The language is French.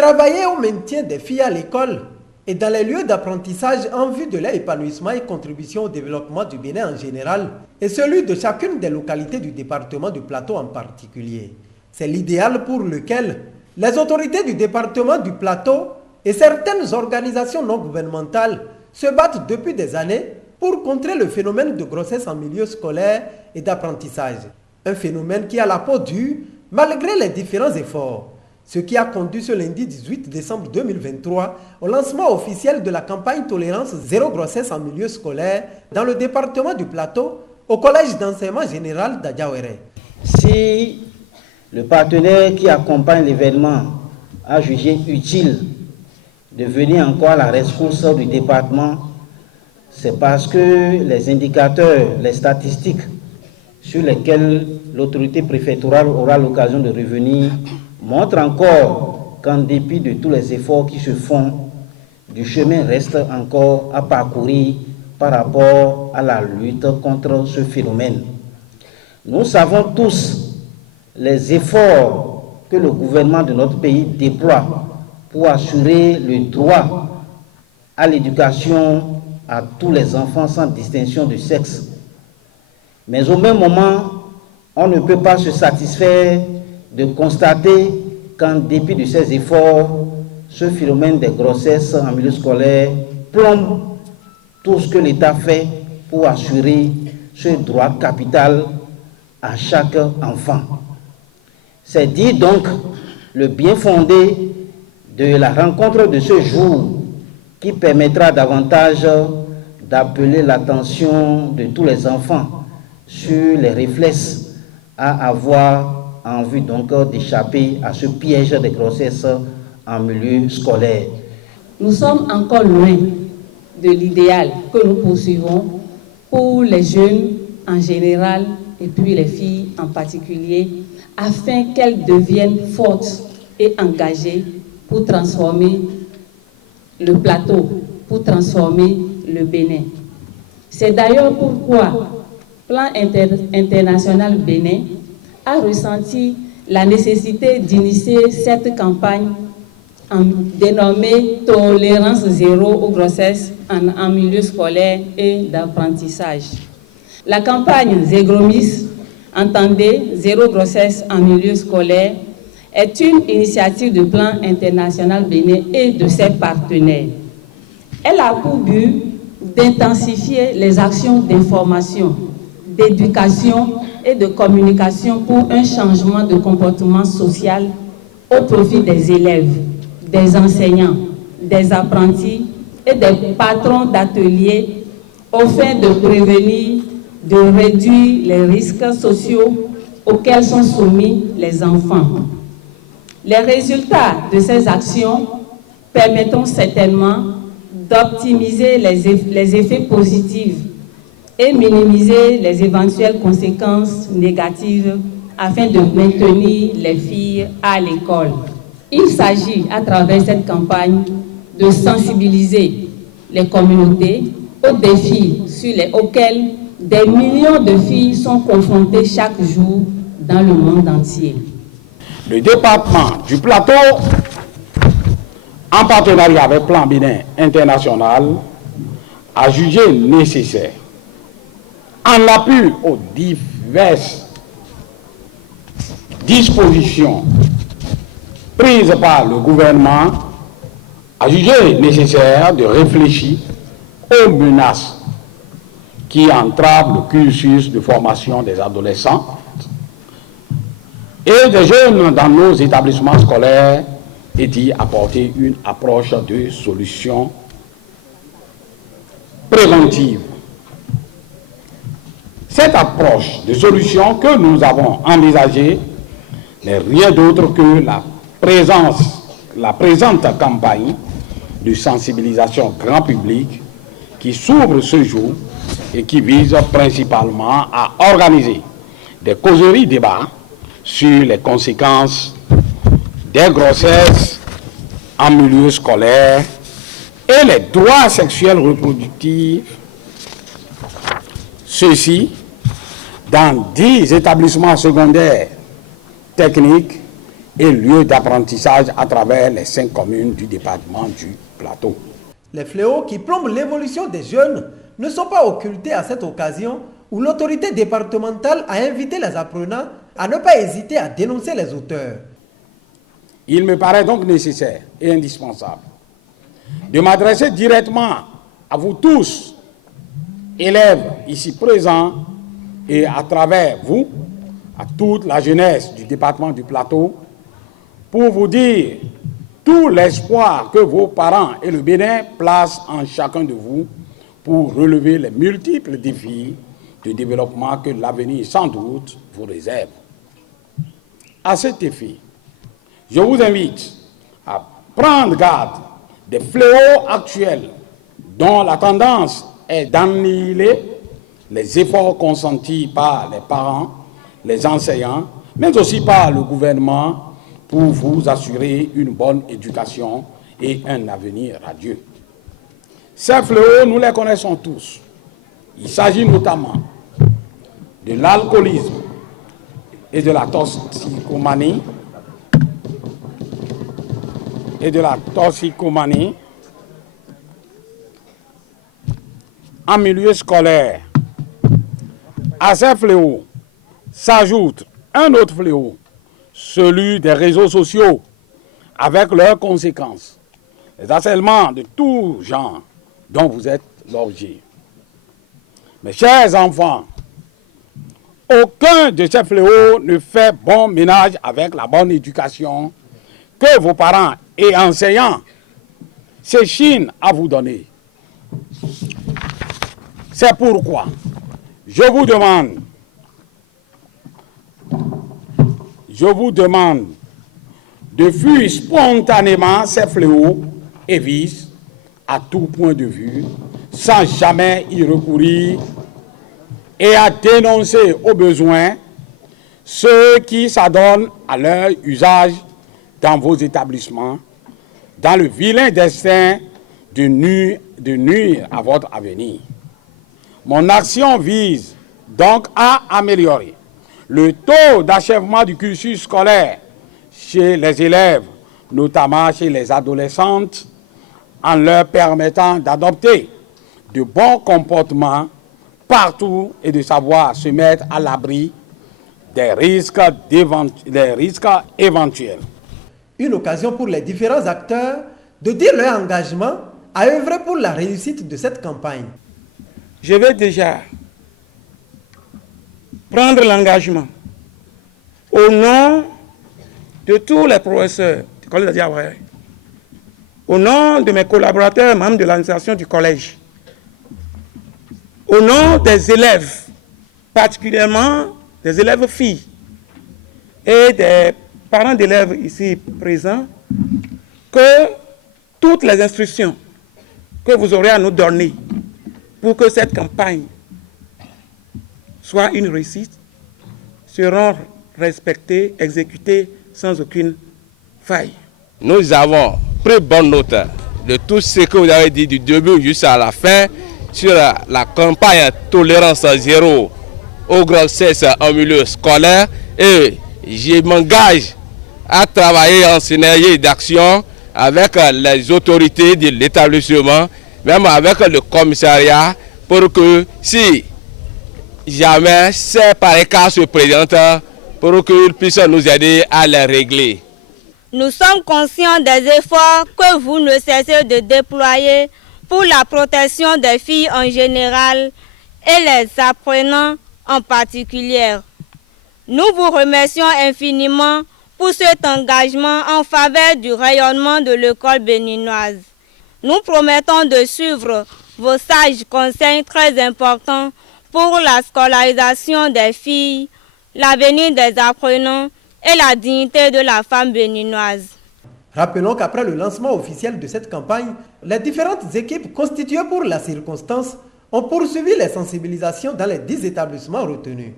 Travailler au maintien des filles à l'école et dans les lieux d'apprentissage en vue de leur épanouissement et contribution au développement du Bénin en général et celui de chacune des localités du département du Plateau en particulier. C'est l'idéal pour lequel les autorités du département du Plateau et certaines organisations non gouvernementales se battent depuis des années pour contrer le phénomène de grossesse en milieu scolaire et d'apprentissage. Un phénomène qui a la peau dure malgré les différents efforts. Ce qui a conduit ce lundi 18 décembre 2023 au lancement officiel de la campagne Tolérance zéro grossesse en milieu scolaire dans le département du Plateau au collège d'enseignement général d'Adiawere. Si le partenaire qui accompagne l'événement a jugé utile de venir encore à la rescousse du département, c'est parce que les indicateurs, les statistiques sur lesquels l'autorité préfectorale aura l'occasion de revenir montrent encore qu'en dépit de tous les efforts qui se font, du chemin reste encore à parcourir par rapport à la lutte contre ce phénomène. Nous savons tous les efforts que le gouvernement de notre pays déploie pour assurer le droit à l'éducation à tous les enfants sans distinction de sexe. Mais au même moment, on ne peut pas se satisfaire de constater qu'en dépit de ces efforts, ce phénomène des grossesses en milieu scolaire plombe tout ce que l'État fait pour assurer ce droit capital à chaque enfant. C'est dire donc le bien fondé de la rencontre de ce jour qui permettra davantage d'appeler l'attention de tous les enfants sur les réflexes à avoir en vue donc d'échapper à ce piège des grossesses en milieu scolaire. Nous sommes encore loin de l'idéal que nous poursuivons pour les jeunes en général et puis les filles en particulier, afin qu'elles deviennent fortes et engagées pour transformer le plateau, pour transformer le Bénin. C'est d'ailleurs pourquoi Plan international Bénin a ressenti la nécessité d'initier cette campagne dénommée Tolérance zéro aux grossesses en milieu scolaire et d'apprentissage. La campagne Zégromis, entendez zéro grossesse en milieu scolaire, est une initiative du Plan international Bénin et de ses partenaires. Elle a pour but d'intensifier les actions d'information, d'éducation et de communication pour un changement de comportement social au profit des élèves, des enseignants, des apprentis et des patrons d'ateliers au fin de prévenir, de réduire les risques sociaux auxquels sont soumis les enfants. Les résultats de ces actions permettront certainement d'optimiser les effets positifs et minimiser les éventuelles conséquences négatives afin de maintenir les filles à l'école. Il s'agit, à travers cette campagne, de sensibiliser les communautés aux défis auxquels des millions de filles sont confrontées chaque jour dans le monde entier. Le département du Plateau, en partenariat avec Plan Bénin International, a jugé nécessaire, en appui aux diverses dispositions prises par le gouvernement, a jugé nécessaire de réfléchir aux menaces qui entravent le cursus de formation des adolescents et des jeunes dans nos établissements scolaires et d'y apporter une approche de solution préventive. Cette approche de solution que nous avons envisagée n'est rien d'autre que la présente campagne de sensibilisation grand public qui s'ouvre ce jour et qui vise principalement à organiser des causeries débats sur les conséquences des grossesses en milieu scolaire et les droits sexuels reproductifs, ceci dans 10 établissements secondaires techniques et lieux d'apprentissage à travers les 5 communes du département du Plateau. Les fléaux qui plombent l'évolution des jeunes ne sont pas occultés à cette occasion où l'autorité départementale a invité les apprenants à ne pas hésiter à dénoncer les auteurs. Il me paraît donc nécessaire et indispensable de m'adresser directement à vous tous, élèves ici présents, et à travers vous, à toute la jeunesse du département du Plateau, pour vous dire tout l'espoir que vos parents et le Bénin placent en chacun de vous pour relever les multiples défis de développement que l'avenir sans doute vous réserve. À cet effet, je vous invite à prendre garde des fléaux actuels dont la tendance est d'annihiler les efforts consentis par les parents, les enseignants, mais aussi par le gouvernement pour vous assurer une bonne éducation et un avenir radieux. Ces fléaux, nous les connaissons tous. Il s'agit notamment de l'alcoolisme et de la toxicomanie, en milieu scolaire. À ces fléaux s'ajoute un autre fléau, celui des réseaux sociaux, avec leurs conséquences, les harcèlements de tout genre dont vous êtes l'objet. Mes chers enfants, aucun de ces fléaux ne fait bon ménage avec la bonne éducation que vos parents et enseignants s'échinent à vous donner. C'est pourquoi je vous demande de fuir spontanément ces fléaux et vices à tout point de vue, sans jamais y recourir, et à dénoncer au besoin ceux qui s'adonnent à leur usage dans vos établissements, dans le vilain destin de nuire à votre avenir. Mon action vise donc à améliorer le taux d'achèvement du cursus scolaire chez les élèves, notamment chez les adolescentes, en leur permettant d'adopter de bons comportements partout et de savoir se mettre à l'abri des risques éventuels. Une occasion pour les différents acteurs de dire leur engagement à œuvrer pour la réussite de cette campagne. Je vais déjà prendre l'engagement au nom de tous les professeurs du collège de Diawara, au nom de mes collaborateurs, membres de l'administration du collège, au nom des élèves, particulièrement des élèves filles et des parents d'élèves ici présents, que toutes les instructions que vous aurez à nous donner pour que cette campagne soit une réussite seront respectées, exécutées sans aucune faille. Nous avons pris bonne note de tout ce que vous avez dit du début jusqu'à la fin sur la campagne Tolérance zéro aux grossesses en milieu scolaire, et je m'engage à travailler en synergie d'action avec les autorités de l'établissement, même avec le commissariat, pour que si jamais ces pareils cas se présentent, pour qu'ils puissent nous aider à les régler. Nous sommes conscients des efforts que vous ne cessez de déployer pour la protection des filles en général et les apprenants en particulier. Nous vous remercions infiniment pour cet engagement en faveur du rayonnement de l'école béninoise. Nous promettons de suivre vos sages conseils très importants pour la scolarisation des filles, l'avenir des apprenants et la dignité de la femme béninoise. Rappelons qu'après le lancement officiel de cette campagne, les différentes équipes constituées pour la circonstance ont poursuivi les sensibilisations dans les 10 établissements retenus.